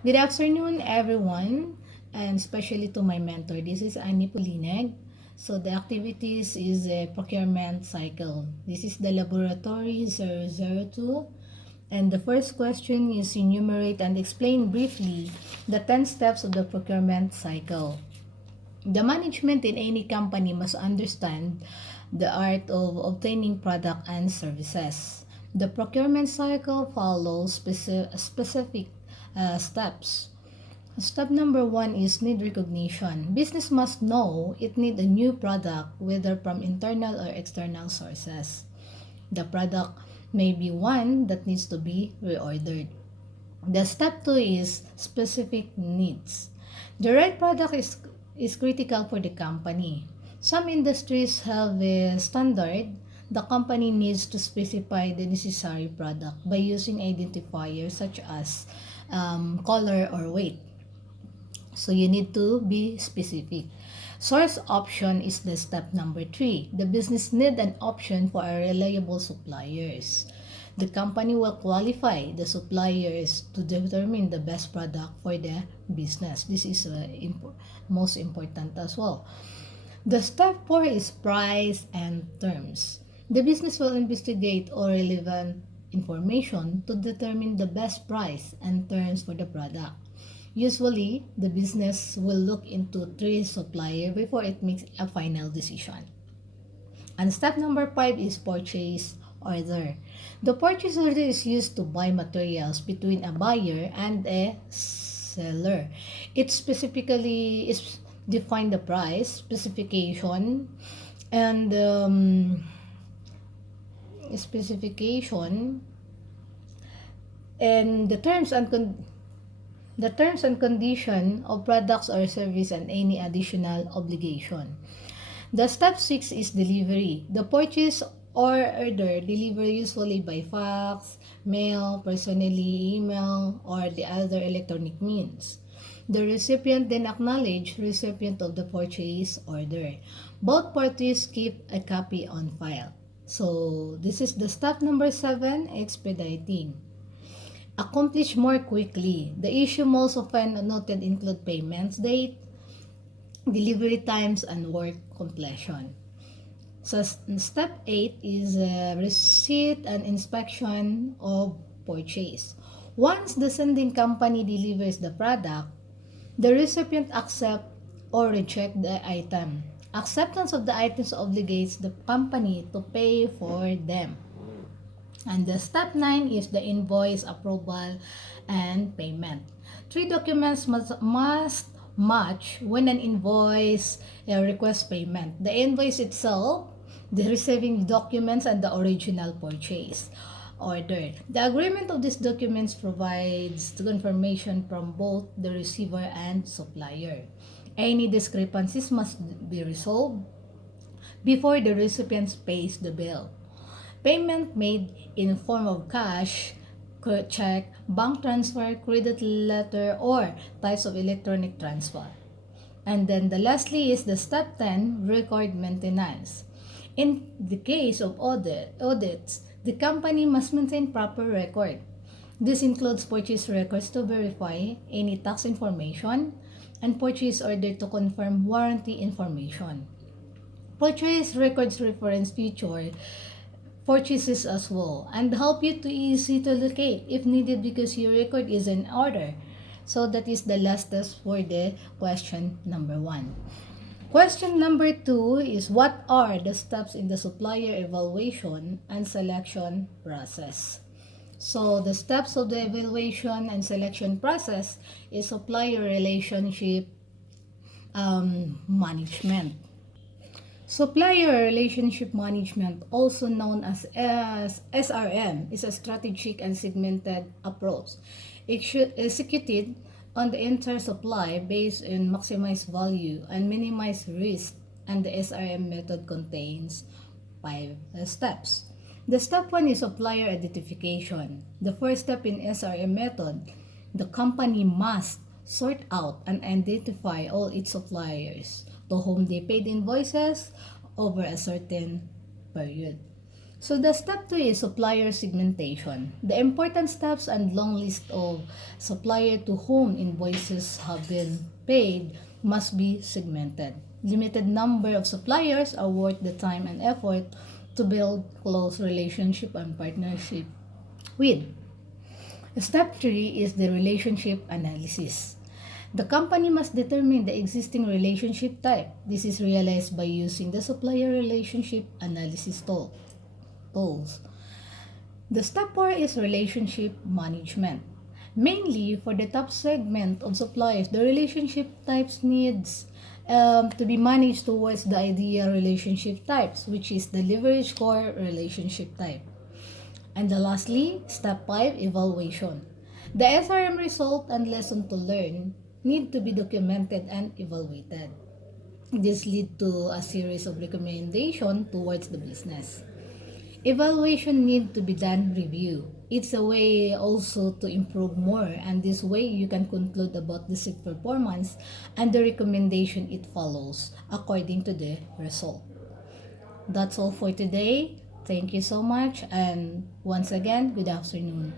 Good afternoon, everyone, and especially to my mentor. This is Polinag. So the activities is a procurement cycle. This is the laboratory 002. And the first question is enumerate and explain briefly the 10 steps of the procurement cycle. The management in any company must understand the art of obtaining product and services. The procurement cycle follows specific steps. Step number one is need recognition. Business must know it need a new product, whether from internal or external sources. The product may be one that needs to be reordered. The step two is specific needs. The right product is critical for the company. Some industries have a standard. The company needs to specify the necessary product by using identifiers such as color or weight. So you need to be specific. Source option is the step number three. The business need an option for a reliable suppliers. The company will qualify the suppliers to determine the best product for the business. This is most important as well. The step 4 is price and terms. The business will investigate all relevant information to determine the best price and terms for the product. Usually, the business will look into 3 suppliers before it makes a final decision. And step number 5 is purchase order. The purchase order is used to buy materials between a buyer and a seller. It specifically is define the price, specification, and specification and the terms and condition of products or service and any additional obligation. The step 6 is delivery. The purchase or order delivered usually by fax, mail, personally, email, or the other electronic means. The recipient then acknowledge recipient of the purchase order. Both parties keep a copy on file. So this is the step number 7, expediting. Accomplish more quickly. The issue most often noted include payments date, delivery times, and work completion. So step 8 is receipt and inspection of purchase. Once the sending company delivers the product, the recipient accept or reject the item. Acceptance of the items obligates the company to pay for them. And the step 9 is the invoice approval and payment. 3 documents must match when an invoice requests payment. The invoice itself, the receiving documents, and the original purchase order. The agreement of these documents provides the confirmation from both the receiver and supplier. Any discrepancies must be resolved before the recipient pays the bill. Payment made in form of cash, check, bank transfer, credit letter, or types of electronic transfer. And then the lastly is the step 10, record maintenance. In the case of audits, the company must maintain proper record. This includes purchase records to verify any tax information and purchase order to confirm warranty information. Purchase records reference future purchases as well and help you to easy to locate if needed because your record is in order. So that is the last test for the question number 1. Question number 2 is what are the steps in the supplier evaluation and selection process? So the steps of the evaluation and selection process is supplier relationship management. Supplier relationship management, also known as SRM, is a strategic and segmented approach executed on the entire supply based on maximize value and minimize risk, and the SRM method contains 5 steps. The step 1 is supplier identification. The first step in SRM method, the company must sort out and identify all its suppliers to whom they paid invoices over a certain period. So the step 2 is supplier segmentation. The important steps and long list of supplier to whom invoices have been paid must be segmented. Limited number of suppliers are worth the time and effort to build close relationship and partnership with. Step 3 is the relationship analysis. The company must determine the existing relationship type. This is realized by using the supplier relationship analysis tools. The step 4 is relationship management. Mainly for the top segment of suppliers, the relationship types needs to be managed towards the ideal relationship types, which is the leverage core relationship type. And the lastly, step 5, evaluation. The SRM result and lesson to learn need to be documented and evaluated. This lead to a series of recommendation towards the business. Evaluation need to be done review. It's a way also to improve more, and this way you can conclude about the seat performance and the recommendation it follows according to the result. That's all for today. Thank you so much, and once again, good afternoon.